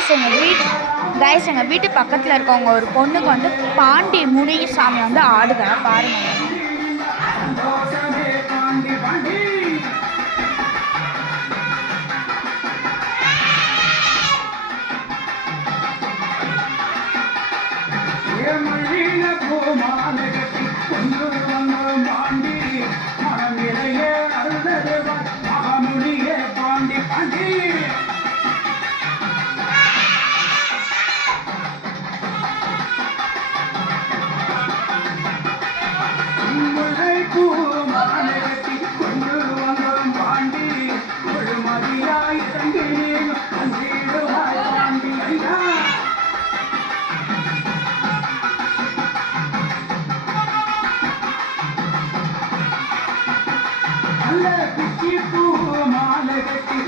எங்கள் வீட்டு பக்கத்தில் இருக்கவங்க ஒரு பொண்ணுக்கு வந்து பாண்டி முனிசாமி வந்து ஆடுதா பாருங்க. மாலை கட்டி